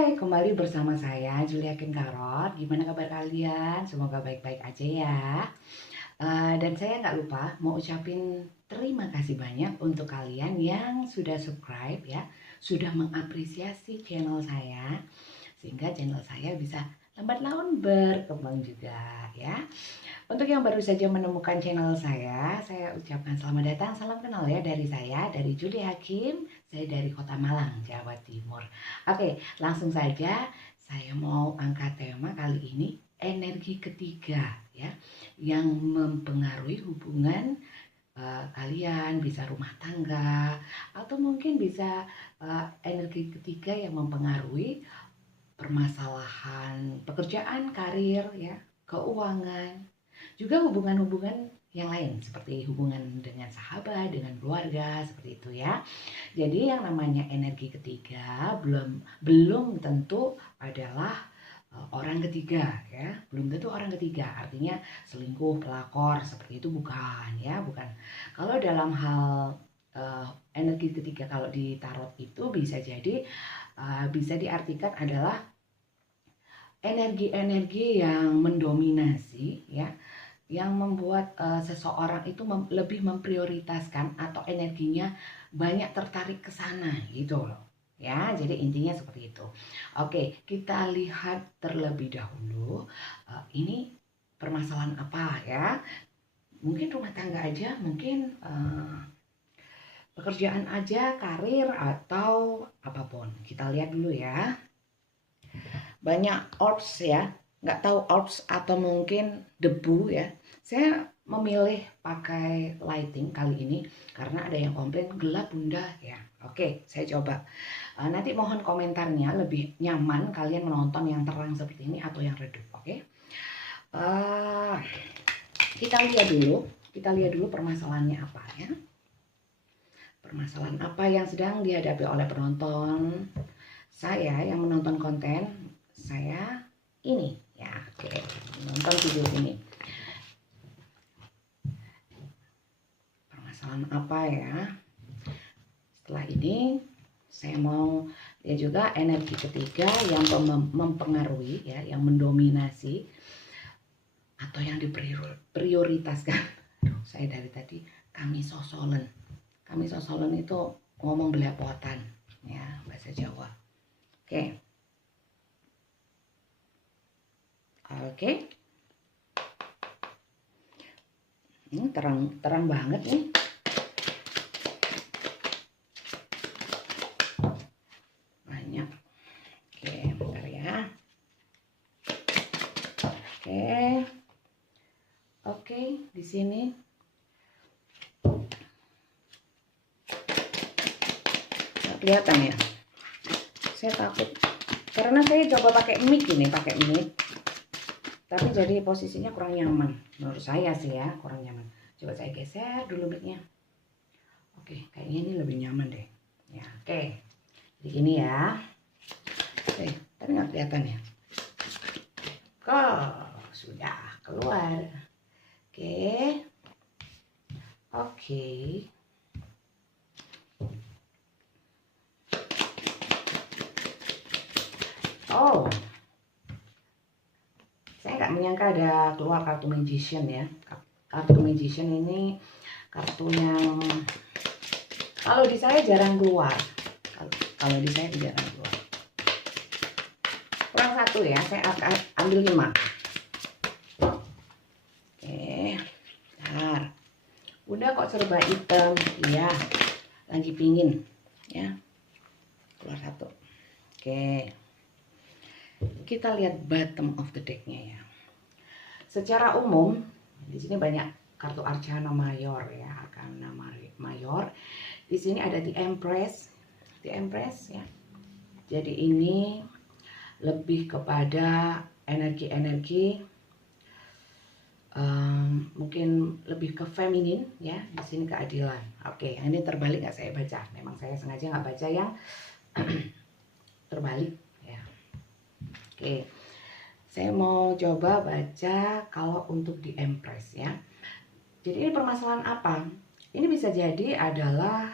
Hai, kembali bersama saya Julia Karot. Gimana kabar kalian? Semoga baik-baik aja ya. Dan saya nggak lupa mau ucapin terima kasih banyak untuk kalian yang sudah subscribe ya, sudah mengapresiasi channel saya, sehingga channel saya bisa lambat laun berkembang juga ya. Untuk yang baru saja menemukan channel saya ucapkan selamat datang, salam kenal ya dari saya, dari Julie Hakim, saya dari Kota Malang, Jawa Timur. Oke, langsung saja saya mau angkat tema kali ini, energi ketiga ya, yang mempengaruhi hubungan kalian, bisa rumah tangga, atau mungkin bisa energi ketiga yang mempengaruhi permasalahan pekerjaan, karir ya, keuangan, juga hubungan-hubungan yang lain seperti hubungan dengan sahabat, dengan keluarga, seperti itu ya. Jadi yang namanya energi ketiga belum tentu adalah orang ketiga ya, belum tentu orang ketiga, artinya selingkuh, pelakor, seperti itu bukan ya, bukan. Kalau dalam hal energi ketiga kalau di tarot itu bisa jadi bisa diartikan adalah energi-energi yang mendominasi ya, yang membuat seseorang itu lebih memprioritaskan atau energinya banyak tertarik ke sana gitu loh. Ya, jadi intinya seperti itu. Oke, kita lihat terlebih dahulu ini permasalahan apa ya? Mungkin rumah tangga aja, mungkin pekerjaan aja, karir atau apapun. Kita lihat dulu ya. Banyak orbs ya, nggak tahu orbs atau mungkin debu ya. Saya memilih pakai lighting kali ini karena ada yang komplain gelap bunda ya. Oke, saya coba. Nanti mohon komentarnya, lebih nyaman kalian menonton yang terang seperti ini atau yang redup. Oke. Kita lihat dulu permasalahannya apa ya. Permasalahan apa yang sedang dihadapi oleh penonton saya yang menonton konten saya ini ya. Oke, nonton video ini. Permasalahan apa ya? Setelah ini saya mau lihat juga energi ketiga yang mempengaruhi ya, yang mendominasi atau yang diprioritaskan. Aduh, saya dari tadi kami sosolen itu ngomong belepotan ya, bahasa Jawa. Oke. Oke. Ini terang banget nih. Banyak. Oke, bentar ya. Oke, di sini. Nggak kelihatan ya. Saya takut karena saya coba pakai mic ini, tapi jadi posisinya kurang nyaman menurut saya sih ya, kurang nyaman. Coba saya geser dulu micnya. Oke, kayaknya ini lebih nyaman deh ya. Oke, jadi gini ya. Oke, tapi nggak kelihatan ya. Sudah keluar. Oke. Oh, saya nggak menyangka ada keluar kartu magician ya. Kartu magician ini kartu yang kalau di saya jarang keluar. Kalau di saya jarang keluar. Kurang satu ya, saya akan ambil 5. Oke, bentar. Udah kok serba hitam, iya. Lagi pingin ya. Keluar 1. Oke. Kita lihat bottom of the deck-nya ya. Secara umum di sini banyak kartu Arcana Mayor ya, Arcana Mayor. Di sini ada The Empress ya. Jadi ini lebih kepada energi-energi mungkin lebih ke feminin ya. Di sini keadilan. Oke, yang ini terbalik nggak saya baca. Memang saya sengaja nggak baca yang terbalik ya. Oke, saya mau coba baca kalau untuk di Empress ya. Jadi ini permasalahan apa? Ini bisa jadi adalah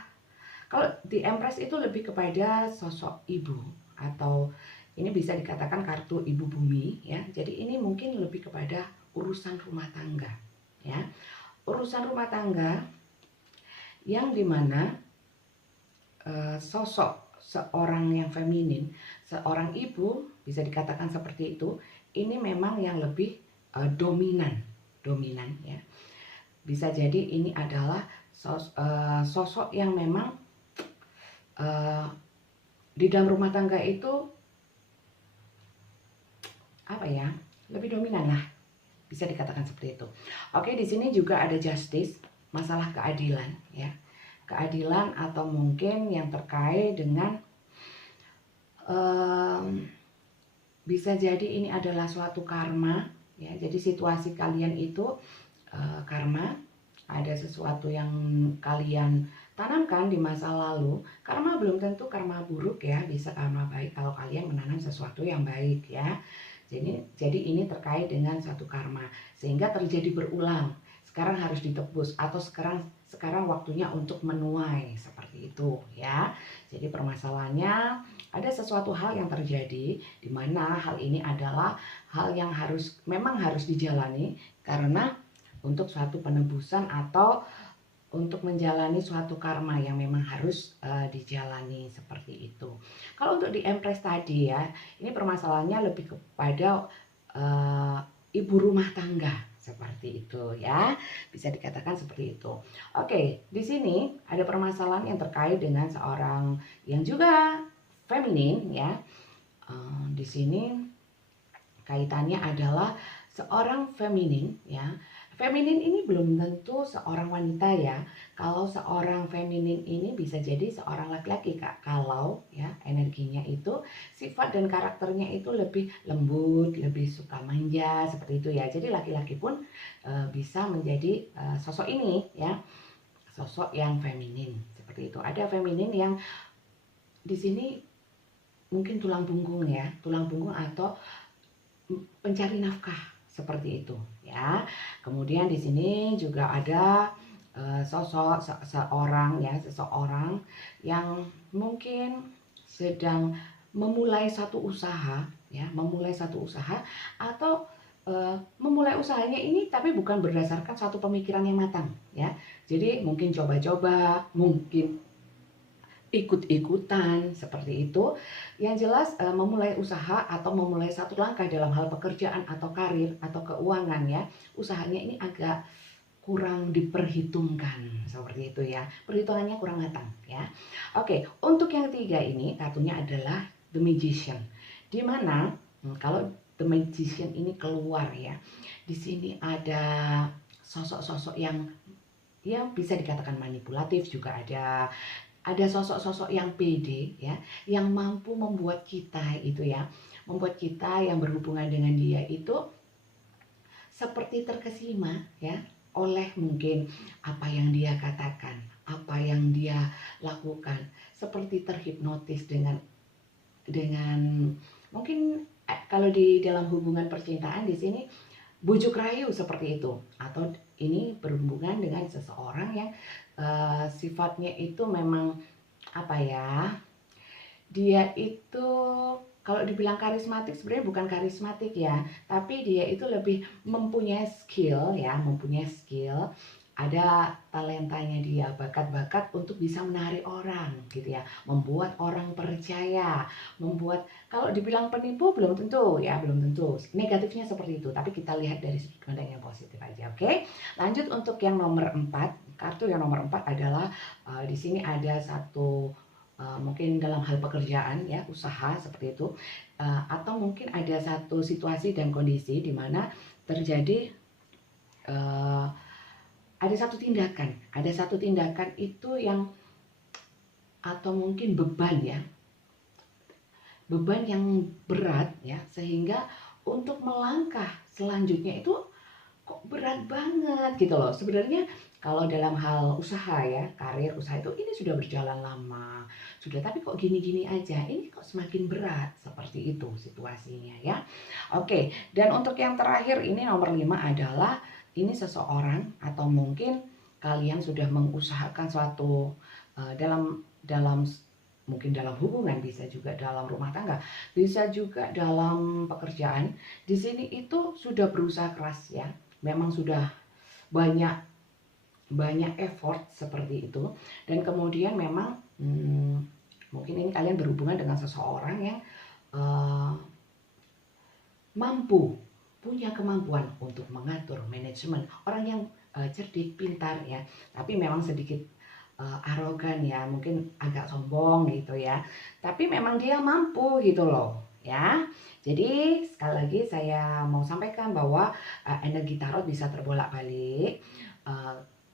kalau di Empress itu lebih kepada sosok ibu atau Ini bisa dikatakan kartu ibu bumi ya. Jadi ini mungkin lebih kepada urusan rumah tangga ya. Urusan rumah tangga yang dimana sosok seorang yang feminin, seorang ibu bisa dikatakan seperti itu, ini memang yang lebih dominan ya. Bisa jadi ini adalah sosok yang memang di dalam rumah tangga itu apa ya, lebih dominan lah, bisa dikatakan seperti itu. Oke, di sini juga ada justice, masalah keadilan ya. Keadilan atau mungkin yang terkait dengan bisa jadi ini adalah suatu karma ya. Jadi situasi kalian itu karma, ada sesuatu yang kalian tanamkan di masa lalu. Karma belum tentu karma buruk ya, bisa karma baik kalau kalian menanam sesuatu yang baik ya. Jadi ini terkait dengan suatu karma sehingga terjadi berulang. Sekarang harus ditebus atau sekarang waktunya untuk menuai, seperti itu ya. Jadi permasalahannya ada sesuatu hal yang terjadi di mana hal ini adalah hal yang memang harus dijalani karena untuk suatu penebusan atau untuk menjalani suatu karma yang memang harus dijalani, seperti itu. Kalau untuk di Empress tadi ya, ini permasalahannya lebih kepada ibu rumah tangga, seperti itu ya, bisa dikatakan seperti itu. Oke, di sini ada permasalahan yang terkait dengan seorang yang juga feminin ya. Di sini kaitannya adalah seorang feminin ya. Feminin ini belum tentu seorang wanita ya. Kalau seorang feminin ini bisa jadi seorang laki-laki Kak. Kalau ya energinya itu, sifat dan karakternya itu lebih lembut, lebih suka manja, seperti itu ya. Jadi laki-laki pun bisa menjadi sosok ini ya. Sosok yang feminin, seperti itu. Ada feminin yang di sini mungkin tulang punggung ya, tulang punggung atau pencari nafkah, seperti itu ya. Kemudian di sini juga ada sosok seseorang yang mungkin sedang memulai satu usaha ya, atau memulai usahanya ini tapi bukan berdasarkan suatu pemikiran yang matang ya. Jadi mungkin coba-coba, mungkin ikut-ikutan, seperti itu. Yang jelas memulai usaha atau memulai satu langkah dalam hal pekerjaan atau karir atau keuangan ya, usahanya ini agak kurang diperhitungkan, seperti itu ya. Perhitungannya kurang matang ya. Oke, untuk yang ketiga ini kartunya adalah The Magician. Dimana kalau The Magician ini keluar ya, di sini ada sosok-sosok yang bisa dikatakan manipulatif, juga ada sosok-sosok yang pede ya, yang mampu membuat kita yang berhubungan dengan dia itu seperti terkesima ya oleh mungkin apa yang dia katakan, apa yang dia lakukan, seperti terhipnotis dengan mungkin kalau di dalam hubungan percintaan di sini bujuk rayu, seperti itu. Atau ini berhubungan dengan seseorang yang sifatnya itu memang apa ya, dia itu kalau dibilang karismatik sebenarnya bukan karismatik ya, tapi dia itu lebih mempunyai skill ya, ada talentanya dia, bakat-bakat untuk bisa menarik orang gitu ya, membuat orang percaya, kalau dibilang penipu belum tentu ya, negatifnya seperti itu, tapi kita lihat dari sudut pandang yang positif aja. Oke, lanjut untuk yang nomor 4. Kartu yang nomor 4 adalah di sini ada satu mungkin dalam hal pekerjaan ya, usaha, seperti itu, atau mungkin ada satu situasi dan kondisi di mana terjadi ada satu tindakan itu yang, atau mungkin beban yang berat ya, sehingga untuk melangkah selanjutnya itu kok berat banget gitu loh. Sebenarnya kalau dalam hal usaha ya, karir usaha itu ini sudah berjalan lama, tapi kok gini-gini aja, ini kok semakin berat, seperti itu situasinya ya. Oke, dan untuk yang terakhir ini nomor 5 adalah ini seseorang atau mungkin kalian sudah mengusahakan suatu dalam mungkin dalam hubungan, bisa juga dalam rumah tangga, bisa juga dalam pekerjaan. Di sini itu sudah berusaha keras ya, memang sudah banyak banyak effort seperti itu, dan kemudian memang mungkin ini kalian berhubungan dengan seseorang yang mampu, punya kemampuan untuk mengatur manajemen, orang yang cerdik, pintar ya, tapi memang sedikit arogan ya, mungkin agak sombong gitu ya, tapi memang dia mampu gitu loh ya. Jadi sekali lagi saya mau sampaikan bahwa energi tarot bisa terbolak-balik.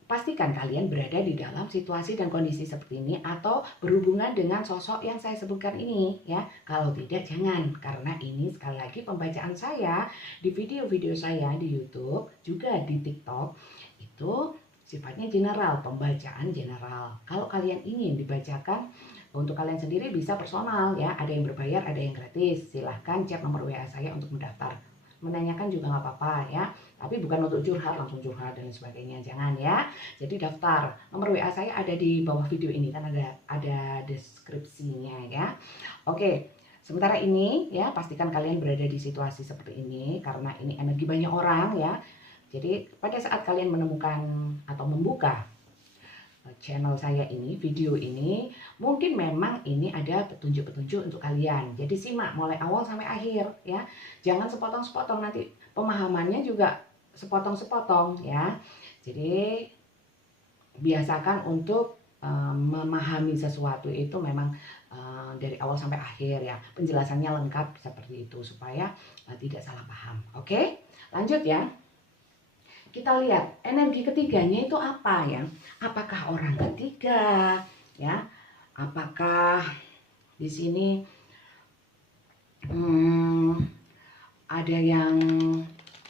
Pastikan kalian berada di dalam situasi dan kondisi seperti ini atau berhubungan dengan sosok yang saya sebutkan ini ya. Kalau tidak jangan, karena ini sekali lagi pembacaan saya di video-video saya di YouTube, juga di TikTok itu sifatnya general, pembacaan general. Kalau kalian ingin dibacakan untuk kalian sendiri bisa personal ya, ada yang berbayar, ada yang gratis. Silahkan cek nomor WA saya untuk mendaftar. Menanyakan juga nggak apa-apa ya, tapi bukan untuk curhat, langsung curhat dan sebagainya, jangan ya. Jadi daftar, nomor WA saya ada di bawah video ini kan, ada deskripsinya ya. Oke, sementara ini ya pastikan kalian berada di situasi seperti ini karena ini energi banyak orang ya. Jadi pada saat kalian menemukan atau membuka channel saya ini, video ini, mungkin memang ini ada petunjuk-petunjuk untuk kalian. Jadi simak mulai awal sampai akhir ya. Jangan sepotong-sepotong, nanti pemahamannya juga sepotong-sepotong ya. Jadi biasakan untuk memahami sesuatu itu memang dari awal sampai akhir ya. Penjelasannya lengkap seperti itu supaya tidak salah paham. Oke, lanjut ya. Kita lihat energi ketiganya itu apa ya? Apakah orang ketiga ya? Apakah di sini ada yang,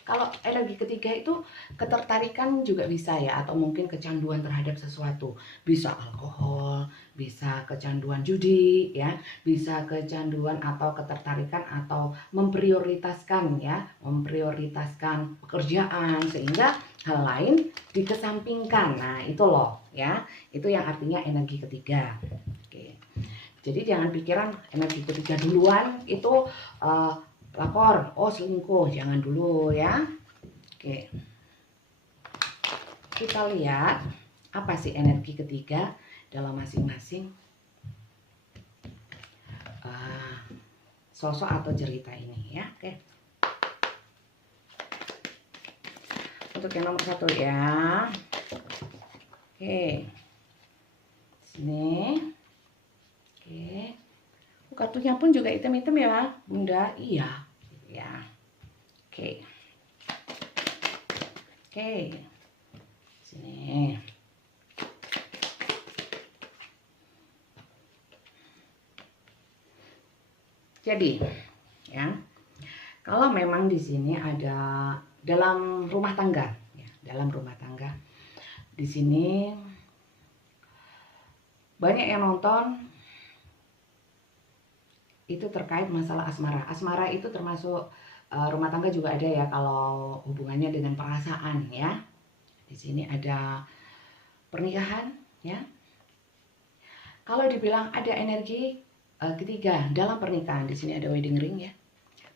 kalau energi ketiga itu ketertarikan juga bisa ya, atau mungkin kecanduan terhadap sesuatu, bisa alkohol, bisa kecanduan judi ya, bisa kecanduan atau ketertarikan atau memprioritaskan ya, memprioritaskan pekerjaan sehingga hal lain dikesampingkan. Nah itu loh ya, itu yang artinya energi ketiga. Oke, jadi jangan pikiran energi ketiga duluan itu lapor, oh selingkuh, jangan dulu ya. Oke, kita lihat apa sih energi ketiga dalam masing-masing sosok atau cerita ini ya. Oke, untuk yang nomor 1 ya. Oke, sini. Oke, kartunya pun juga hitam-hitam ya Bunda. Iya ya. Oke, sini. Jadi ya, kalau memang di sini ada dalam rumah tangga ya, dalam rumah tangga di sini banyak yang nonton itu terkait masalah asmara. Asmara itu termasuk rumah tangga juga ada ya, kalau hubungannya dengan perasaan ya. Di sini ada pernikahan ya. Kalau dibilang ada energi ketiga dalam pernikahan, di sini ada wedding ring ya.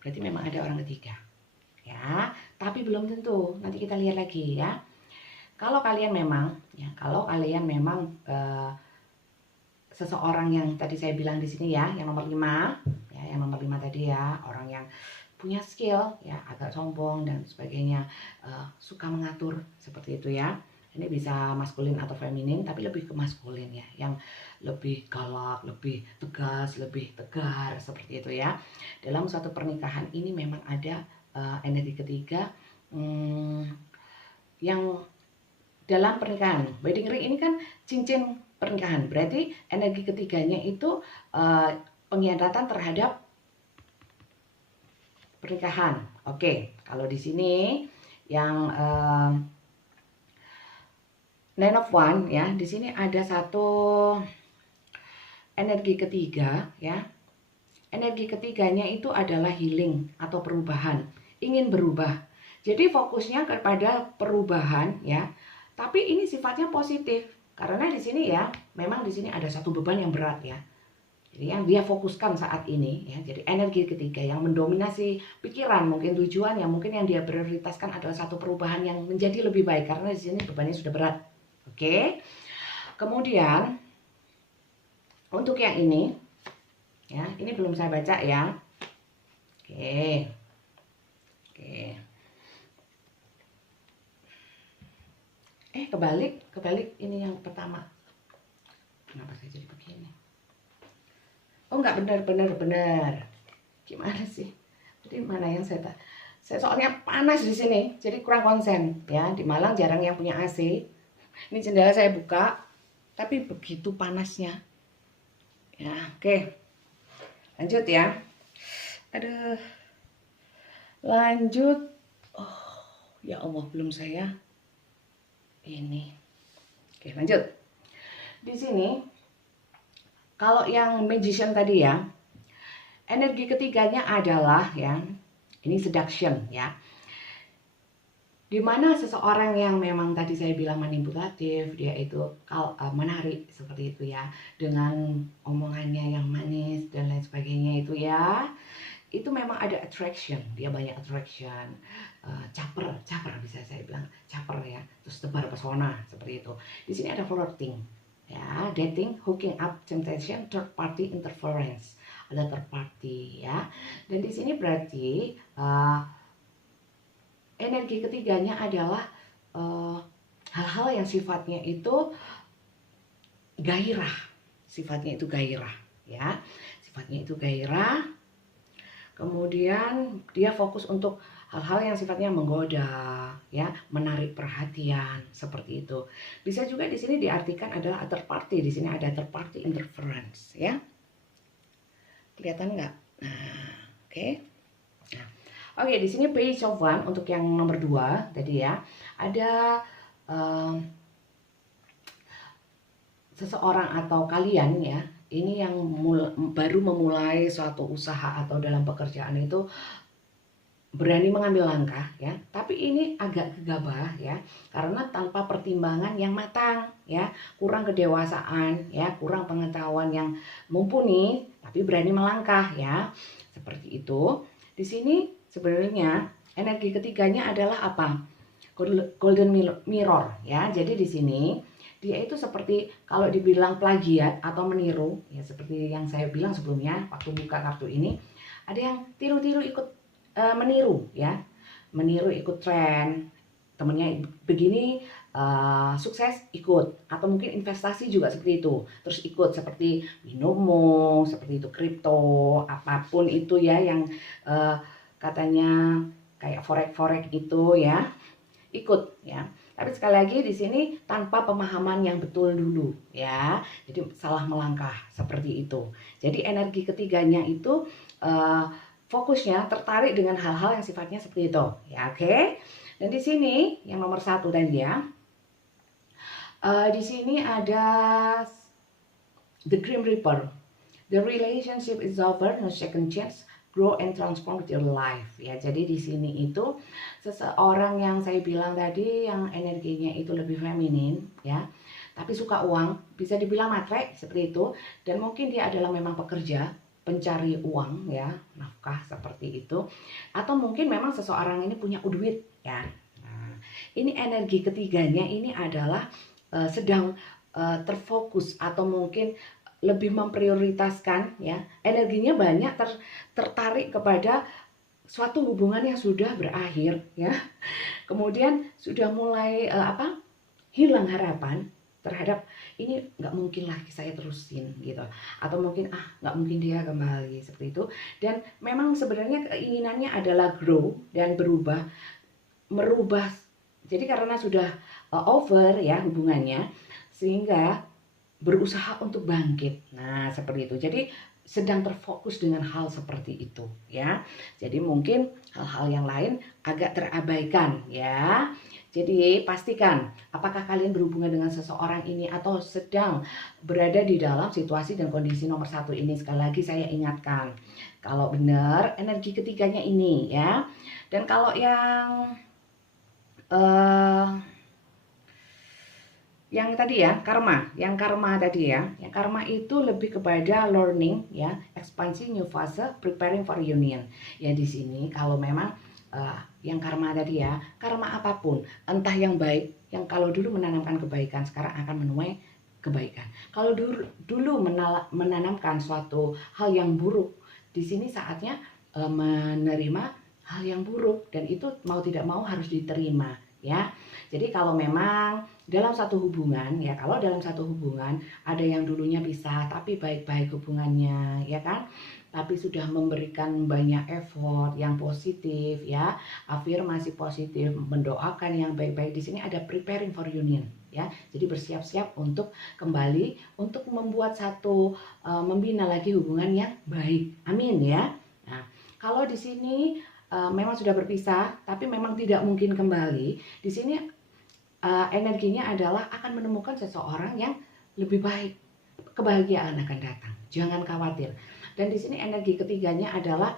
Berarti memang ada orang ketiga. Ya, tapi belum tentu. Nanti kita lihat lagi ya. Kalau kalian memang ya, kalau kalian memang seseorang yang tadi saya bilang di sini ya, yang nomor 5 ya, yang nomor 5 tadi ya, orang yang punya skill ya, agak sombong dan sebagainya, suka mengatur seperti itu ya. Ini bisa maskulin atau feminin, tapi lebih ke maskulin ya, yang lebih galak, lebih tegas, lebih tegar seperti itu ya. Dalam suatu pernikahan ini memang ada energi ketiga yang dalam pernikahan. Wedding ring ini kan cincin pernikahan, berarti energi ketiganya itu pengkhianatan terhadap pernikahan. Oke, kalau di sini yang Nine of Wands ya, di sini ada satu energi ketiga ya. Energi ketiganya itu adalah healing atau perubahan, ingin berubah. Jadi fokusnya kepada perubahan ya. Tapi ini sifatnya positif karena di sini ya, memang di sini ada satu beban yang berat ya. Jadi yang dia fokuskan saat ini ya. Jadi energi ketiga yang mendominasi pikiran, mungkin tujuan yang mungkin yang dia prioritaskan adalah satu perubahan yang menjadi lebih baik karena di sini bebannya sudah berat. Oke. Kemudian untuk yang ini ya, ini belum saya baca ya. Oke. Oke. Kebalik ini yang pertama. Kenapa saya jadi begini? Oh enggak, benar. Gimana sih? Jadi mana yang saya soalnya panas di sini, jadi kurang konsen ya. Di Malang jarang yang punya AC. Ini jendela saya buka, tapi begitu panasnya. Ya, oke. Lanjut ya. Aduh. Lanjut. Oh, ya Allah, belum saya ini. Oke, lanjut. Di sini kalau yang magician tadi ya, energi ketiganya adalah ya, ini seduction ya. Dimana seseorang yang memang tadi saya bilang manipulatif, dia itu menarik seperti itu ya, dengan omongannya yang manis dan lain sebagainya itu ya, itu memang ada attraction, dia banyak attraction, caper bisa saya bilang caper ya, terus tebar pesona seperti itu. Di sini ada flirting ya, dating, hooking up, temptation, third party interference, ada third party ya. Dan di sini berarti energi ketiganya adalah hal-hal yang sifatnya itu gairah, ya, sifatnya itu gairah. Kemudian dia fokus untuk hal-hal yang sifatnya menggoda, ya, menarik perhatian seperti itu. Bisa juga di sini diartikan adalah third party. Di sini ada third party interference, ya. Kelihatan nggak? Nah, oke. Nah, oke, di sini page of one untuk yang nomor 2 tadi ya. Ada seseorang atau kalian ya, ini yang baru memulai suatu usaha atau dalam pekerjaan itu berani mengambil langkah ya, tapi ini agak gegabah ya, karena tanpa pertimbangan yang matang ya, kurang kedewasaan ya, kurang pengetahuan yang mumpuni, tapi berani melangkah ya, seperti itu. Di sini sebenarnya energi ketiganya adalah apa? Golden mirror ya. Jadi di sini dia itu seperti kalau dibilang plagiat atau meniru ya, seperti yang saya bilang sebelumnya waktu buka kartu ini, ada yang tiru-tiru ikut meniru ya, meniru ikut tren, temennya begini sukses ikut, atau mungkin investasi juga seperti itu terus ikut, seperti binomo seperti itu, kripto, apapun itu ya yang katanya kayak forex itu ya, ikut ya. Tapi sekali lagi di sini tanpa pemahaman yang betul dulu ya, jadi salah melangkah seperti itu. Jadi energi ketiganya itu fokusnya tertarik dengan hal-hal yang sifatnya seperti itu ya, oke. Dan di sini yang nomor 1 tadi ya, di sini ada the Grim Reaper, the relationship is over, no second chance, grow and transform your life ya. Jadi di sini itu seseorang yang saya bilang tadi yang energinya itu lebih feminin ya, tapi suka uang, bisa dibilang matre seperti itu, dan mungkin dia adalah memang pekerja pencari uang ya, nafkah seperti itu, atau mungkin memang seseorang ini punya duit ya. Nah, ini energi ketiganya ini adalah sedang terfokus atau mungkin lebih memprioritaskan ya, energinya banyak tertarik kepada suatu hubungan yang sudah berakhir ya, kemudian sudah mulai hilang harapan terhadap ini, nggak mungkin lagi saya terusin gitu, atau mungkin nggak mungkin dia kembali seperti itu. Dan memang sebenarnya keinginannya adalah grow dan merubah. Jadi karena sudah over ya hubungannya, sehingga berusaha untuk bangkit. Nah seperti itu. Jadi sedang terfokus dengan hal seperti itu ya. Jadi mungkin hal-hal yang lain agak terabaikan ya. Jadi pastikan apakah kalian berhubungan dengan seseorang ini atau sedang berada di dalam situasi dan kondisi nomor 1 ini. Sekali lagi saya ingatkan, kalau benar energi ketiganya ini ya. Dan kalau yang tadi ya, karma, yang karma tadi ya, yang karma itu lebih kepada learning ya, ekspansi, new fase, preparing for union. Ya di sini kalau memang yang karma tadi ya, karma apapun, entah yang baik, yang kalau dulu menanamkan kebaikan, sekarang akan menuai kebaikan. Kalau dulu menanamkan suatu hal yang buruk, di sini saatnya menerima hal yang buruk, dan itu mau tidak mau harus diterima ya. Jadi kalau memang dalam satu hubungan ya, kalau dalam satu hubungan ada yang dulunya pisah tapi baik-baik hubungannya ya kan, tapi sudah memberikan banyak effort yang positif ya, afirmasi positif, mendoakan yang baik-baik, di sini ada preparing for union ya. Jadi bersiap-siap untuk kembali untuk membuat satu membina lagi hubungan yang baik. Amin ya. Nah, kalau di sini memang sudah berpisah tapi memang tidak mungkin kembali, di sini energinya adalah akan menemukan seseorang yang lebih baik. Kebahagiaan akan datang. Jangan khawatir. Dan di sini energi ketiganya adalah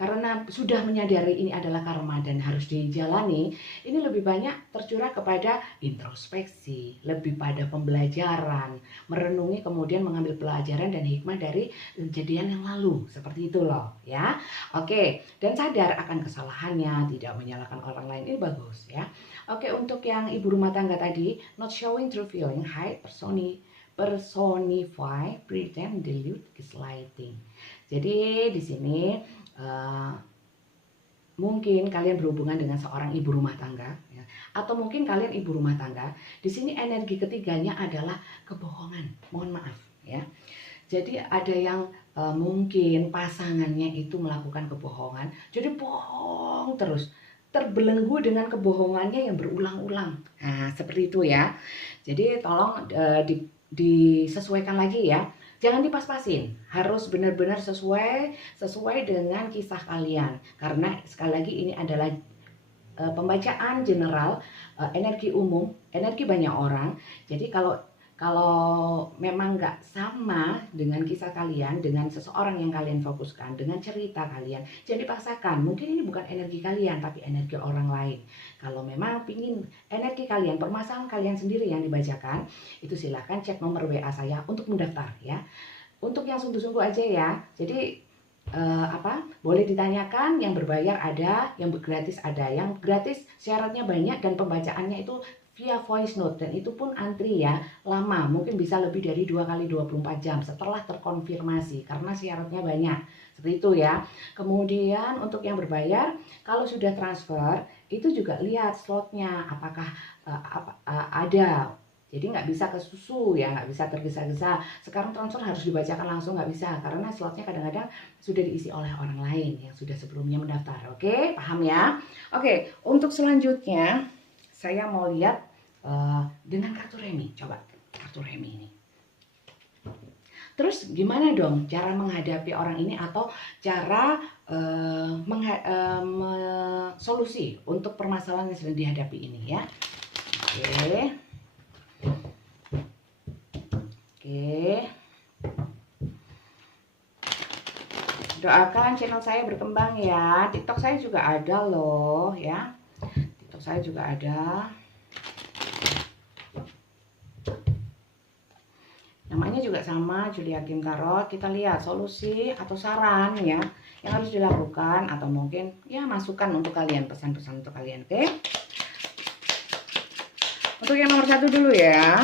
karena sudah menyadari ini adalah karma dan harus dijalani, ini lebih banyak tercurah kepada introspeksi, lebih pada pembelajaran, merenungi, kemudian mengambil pelajaran dan hikmah dari kejadian yang lalu, seperti itu loh ya. Oke, dan sadar akan kesalahannya, tidak menyalahkan orang lain, ini bagus ya. Oke, untuk yang ibu rumah tangga tadi, not showing true feeling, hide, personify, pretend, dilute, gaslighting. Jadi di sini mungkin kalian berhubungan dengan seorang ibu rumah tangga ya, atau mungkin kalian ibu rumah tangga. Di sini energi ketiganya adalah kebohongan. Mohon maaf ya. Jadi ada yang mungkin pasangannya itu melakukan kebohongan, jadi bohong terus, terbelenggu dengan kebohongannya yang berulang-ulang. Nah, seperti itu ya. Jadi tolong disesuaikan lagi ya. Jangan dipas-pasin, harus benar-benar sesuai dengan kisah kalian. Karena sekali lagi ini adalah pembacaan general, energi umum, energi banyak orang. Jadi kalau memang nggak sama dengan kisah kalian, dengan seseorang yang kalian fokuskan, dengan cerita kalian, jangan dipaksakan. Mungkin ini bukan energi kalian, tapi energi orang lain. Kalau memang pingin energi kalian, permasalahan kalian sendiri yang dibacakan, itu silahkan cek nomor WA saya untuk mendaftar ya. Untuk yang sungguh-sungguh aja ya. Jadi boleh ditanyakan, yang berbayar ada, yang gratis ada. Yang gratis syaratnya banyak dan pembacaannya itu via voice note, dan itu pun antri ya, lama, mungkin bisa lebih dari 2 kali 24 jam setelah terkonfirmasi karena syaratnya banyak. Seperti itu ya. Kemudian untuk yang berbayar, kalau sudah transfer itu juga lihat slotnya apakah ada. Jadi nggak bisa ke susu ya, nggak bisa tergesa-gesa. Sekarang transfer harus dibacakan langsung, nggak bisa karena slotnya kadang-kadang sudah diisi oleh orang lain yang sudah sebelumnya mendaftar. Oke, paham ya? Oke, untuk selanjutnya saya mau lihat dengan kartu remi. Coba kartu remi ini. Terus gimana dong cara menghadapi orang ini atau cara solusi untuk permasalahan yang sedang dihadapi ini ya. Oke. Doakan channel saya berkembang ya. TikTok saya juga ada loh ya. TikTok saya juga ada. Namanya juga sama, Julia Kim Tarot. Kita lihat solusi atau saran ya yang harus dilakukan, atau mungkin ya masukan untuk kalian, pesan-pesan untuk kalian. Oke. Untuk yang nomor 1 dulu ya.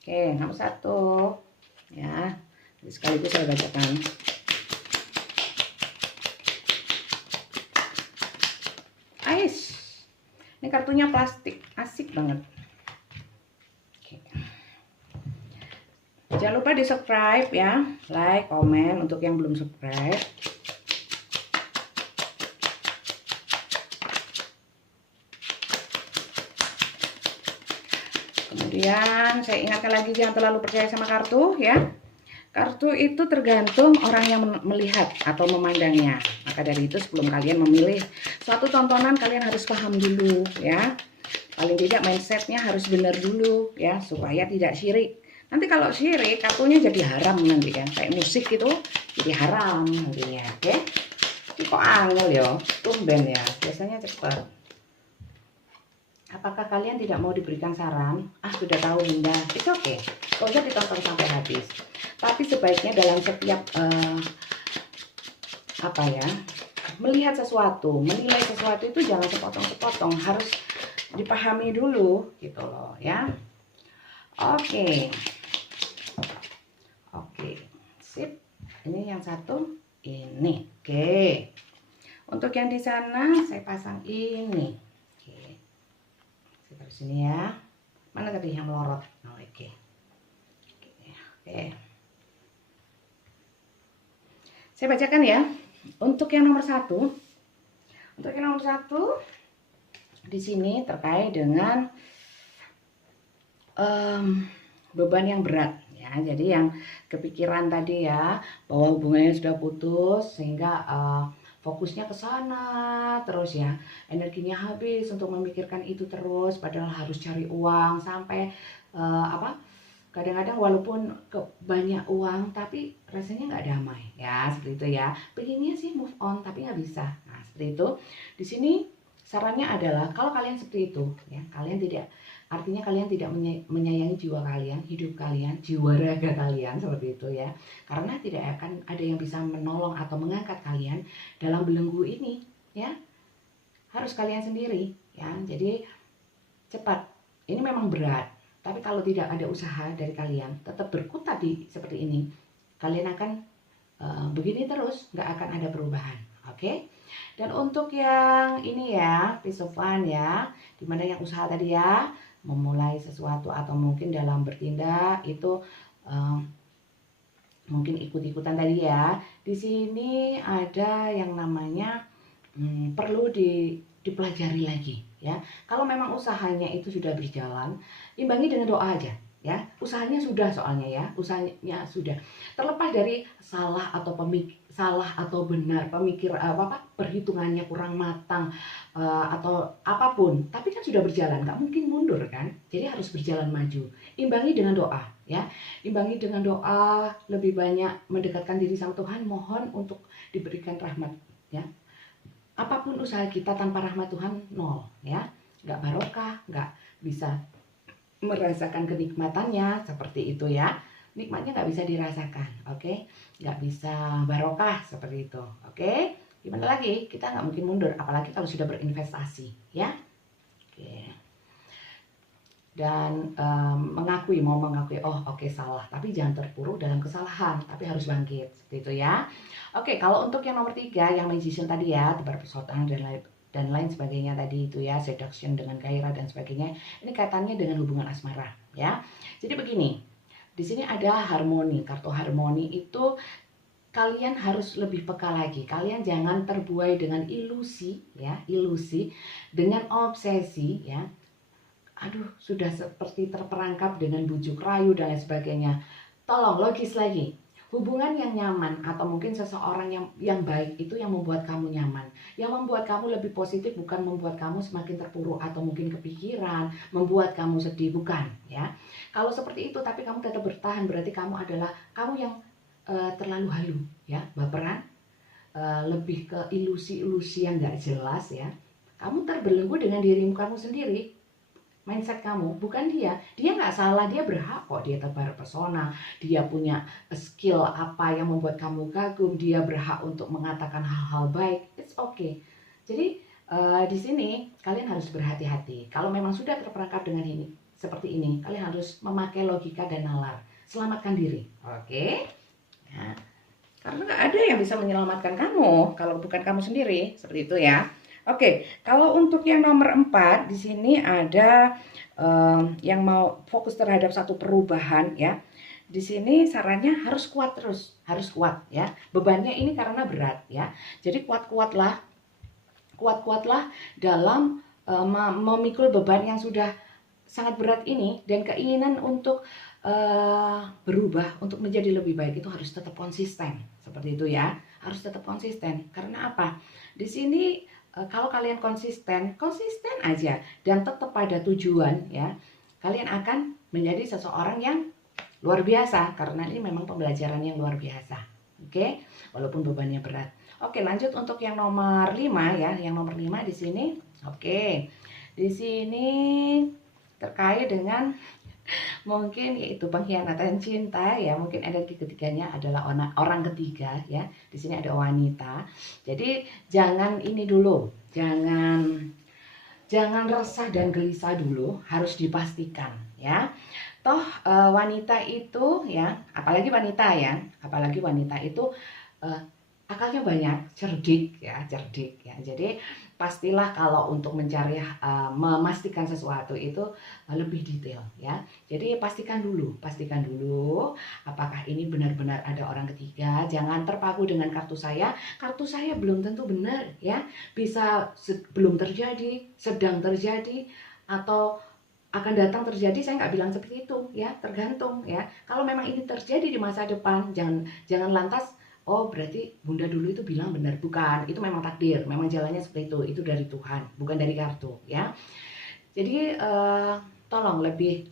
Oke, nomor 1 ya. Sekaligus saya bacakan. Ais. Ini kartunya plastik, asik banget. Oke. Jangan lupa di subscribe ya, like, komen untuk yang belum subscribe. Kemudian saya ingatkan lagi, jangan terlalu percaya sama kartu ya. Kartu itu tergantung orang yang melihat atau memandangnya. Maka dari itu sebelum kalian memilih suatu tontonan, kalian harus paham dulu ya. Paling tidak mindsetnya harus benar dulu ya, supaya tidak syirik. Nanti kalau syirik, kartunya jadi haram nanti kan. Kayak musik gitu, jadi haram nantinya. Oke. Ini kok angel ya, tumben ya. Biasanya cepat. Apakah kalian tidak mau diberikan saran? Ah, sudah tahu Bunda, it's okay. Gak usah ditonton sampai habis. Tapi sebaiknya dalam setiap apa ya, melihat sesuatu, menilai sesuatu itu jangan sepotong-sepotong, harus dipahami dulu gitu loh ya. Oke. Oke, sip. Ini yang satu, ini. Oke. Untuk yang di sana saya pasang ini. Oke. Saya taruh sini ya. Mana tadi yang melorot? Oh, oke. Oke. Saya bacakan ya. Untuk yang nomor satu, di sini terkait dengan beban yang berat ya. Jadi yang kepikiran tadi ya, bahwa hubungannya sudah putus sehingga fokusnya ke sana terus ya, energinya habis untuk memikirkan itu terus, padahal harus cari uang sampai kadang-kadang walaupun banyak uang tapi rasanya nggak damai ya, seperti itu ya. Pengennya sih move on tapi nggak bisa. Nah seperti itu. Di sini sarannya adalah kalau kalian seperti itu ya, kalian tidak, artinya kalian tidak menyayangi jiwa kalian, hidup kalian, jiwa raga kalian, seperti itu ya. Karena tidak akan ada yang bisa menolong atau mengangkat kalian dalam belenggu ini ya. Harus kalian sendiri ya. Jadi cepat. Ini memang berat. Tapi kalau tidak ada usaha dari kalian, tetap berkutat seperti ini, kalian akan begini terus, nggak akan ada perubahan. Oke? Dan untuk yang ini ya, peace of mind ya, dimana yang usaha tadi ya, memulai sesuatu atau mungkin dalam bertindak itu mungkin ikut-ikutan tadi ya. Di sini ada yang namanya perlu dipelajari lagi ya. Kalau memang usahanya itu sudah berjalan, imbangi dengan doa aja ya. Usahanya sudah, soalnya ya, usahanya sudah. Terlepas dari salah atau benar, perhitungannya kurang matang atau apapun, tapi kan sudah berjalan, nggak mungkin mundur kan. Jadi harus berjalan maju. Imbangi dengan doa ya. Imbangi dengan doa, lebih banyak mendekatkan diri sama Tuhan, mohon untuk diberikan rahmat ya. Apapun usaha kita tanpa rahmat Tuhan nol ya, nggak barokah, nggak bisa merasakan kenikmatannya, seperti itu ya. Nikmatnya nggak bisa dirasakan, oke? Nggak bisa barokah seperti itu, oke? Gimana lagi? Kita nggak mungkin mundur, apalagi kalau sudah berinvestasi ya. Oke. Dan mau mengakui, oh oke, salah, tapi jangan terpuruk dalam kesalahan, tapi harus bangkit, seperti itu ya. Oke, kalau untuk yang nomor 3, yang magician tadi ya, tebar pesona dan lain sebagainya tadi itu ya, seduction dengan gairah dan sebagainya, ini kaitannya dengan hubungan asmara ya. Jadi begini, di sini ada harmoni, kartu harmoni itu kalian harus lebih peka lagi. Kalian jangan terbuai dengan ilusi ya, dengan obsesi ya. Aduh, sudah seperti terperangkap dengan bujuk rayu dan lain sebagainya. Tolong logis lagi. Hubungan yang nyaman atau mungkin seseorang yang baik itu yang membuat kamu nyaman. Yang membuat kamu lebih positif, bukan membuat kamu semakin terpuruk atau mungkin kepikiran, membuat kamu sedih, bukan ya. Kalau seperti itu tapi kamu tetap bertahan, berarti kamu yang terlalu halu ya, baperan, lebih ke ilusi-ilusi yang gak jelas ya. Kamu terbelenggu dengan dirimu kamu sendiri. Mindset kamu, bukan dia nggak salah, dia berhak kok, dia tebar pesona, dia punya skill apa yang membuat kamu kagum, dia berhak untuk mengatakan hal-hal baik, it's okay. Jadi di sini kalian harus berhati-hati. Kalau memang sudah terperangkap dengan ini, seperti ini, kalian harus memakai logika dan nalar, selamatkan diri, oke? Ya. Karena nggak ada yang bisa menyelamatkan kamu kalau bukan kamu sendiri, seperti itu ya. Oke, kalau untuk yang nomor 4 di sini ada yang mau fokus terhadap satu perubahan ya. Di sini sarannya harus kuat terus, harus kuat ya. Bebannya ini karena berat ya. Jadi kuat-kuatlah dalam memikul beban yang sudah sangat berat ini, dan keinginan untuk berubah, untuk menjadi lebih baik itu harus tetap konsisten, seperti itu ya. Harus tetap konsisten. Karena apa? Di sini kalau kalian konsisten aja dan tetap pada tujuan ya, kalian akan menjadi seseorang yang luar biasa, karena ini memang pembelajaran yang luar biasa. Oke, walaupun bebannya berat. Oke, lanjut untuk yang nomor 5 ya. Yang nomor 5 di sini. Oke. Di sini terkait dengan mungkin yaitu pengkhianatan cinta ya, mungkin energi ketiganya adalah orang ketiga ya. Di sini ada wanita. Jadi jangan ini dulu, jangan resah dan gelisah dulu, harus dipastikan ya. Toh wanita itu ya, apalagi wanita itu eh, akalnya banyak, cerdik ya. Jadi pastilah kalau untuk mencari memastikan sesuatu itu lebih detail ya. Jadi pastikan dulu apakah ini benar-benar ada orang ketiga. Jangan terpaku dengan kartu saya belum tentu benar ya. Bisa belum terjadi, sedang terjadi, atau akan datang terjadi. Saya nggak bilang seperti itu ya, tergantung ya. Kalau memang ini terjadi di masa depan, jangan lantas oh berarti bunda dulu itu bilang benar. Bukan, itu memang takdir, memang jalannya seperti itu dari Tuhan, bukan dari kartu ya. Jadi tolong lebih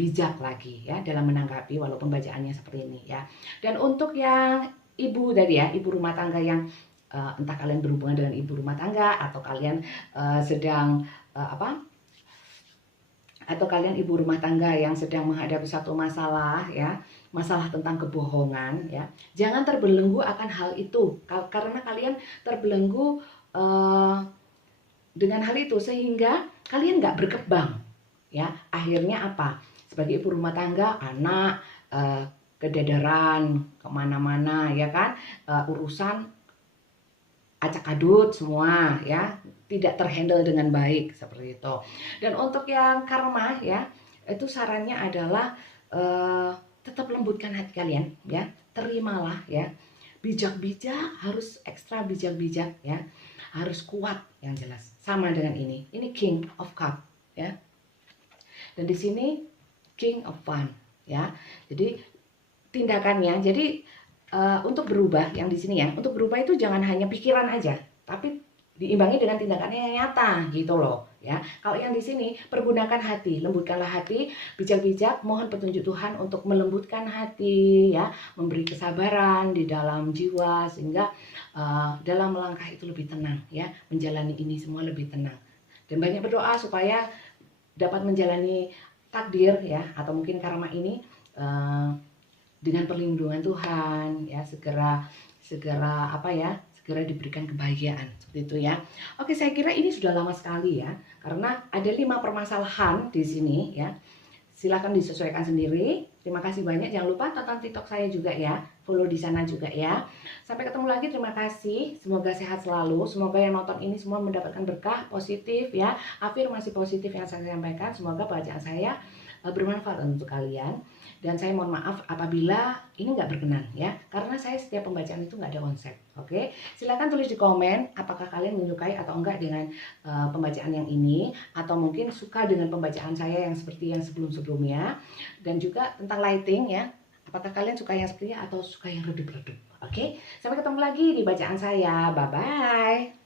bijak lagi ya dalam menanggapi walaupun bacaannya seperti ini ya. Dan untuk yang ibu tadi ya, ibu rumah tangga yang entah kalian berhubungan dengan ibu rumah tangga atau kalian sedang atau kalian ibu rumah tangga yang sedang menghadapi satu masalah ya, masalah tentang kebohongan ya, jangan terbelenggu akan hal itu karena kalian terbelenggu dengan hal itu sehingga kalian nggak berkembang ya. Akhirnya apa? Sebagai ibu rumah tangga, anak kedadaran kemana-mana ya kan, urusan acak-adut semua ya, tidak terhandle dengan baik seperti itu. Dan untuk yang karma ya, itu sarannya adalah tetap lembutkan hati kalian ya, terimalah ya, bijak-bijak, harus ekstra bijak-bijak ya, harus kuat yang jelas. Sama dengan ini King of Cup ya, dan di sini King of Fun ya. Jadi tindakannya, jadi untuk berubah yang di sini ya, untuk berubah itu jangan hanya pikiran aja, tapi diimbangi dengan tindakannya yang nyata gitu loh ya. Kalau yang di sini pergunakan hati, lembutkanlah hati, bijak-bijak, mohon petunjuk Tuhan untuk melembutkan hati ya, memberi kesabaran di dalam jiwa sehingga dalam melangkah itu lebih tenang ya, menjalani ini semua lebih tenang. Dan banyak berdoa supaya dapat menjalani takdir ya, atau mungkin karma ini dengan perlindungan Tuhan ya, segera diberikan kebahagiaan seperti itu ya. Oke, saya kira ini sudah lama sekali ya, karena ada 5 permasalahan di sini ya. Silahkan disesuaikan sendiri. Terima kasih banyak. Jangan lupa tonton TikTok saya juga ya, follow di sana juga ya. Sampai ketemu lagi. Terima kasih. Semoga sehat selalu. Semoga yang nonton ini semua mendapatkan berkah positif ya, afirmasi positif yang saya sampaikan. Semoga bacaan saya bermanfaat untuk kalian. Dan saya mohon maaf apabila ini nggak berkenan ya, karena saya setiap pembacaan itu nggak ada konsep. Oke, silakan tulis di komen apakah kalian menyukai atau enggak dengan pembacaan yang ini, atau mungkin suka dengan pembacaan saya yang seperti yang sebelum-sebelumnya. Dan juga tentang lighting ya, apakah kalian suka yang sepertinya atau suka yang redup-redup. Oke, sampai ketemu lagi di bacaan saya. Bye bye.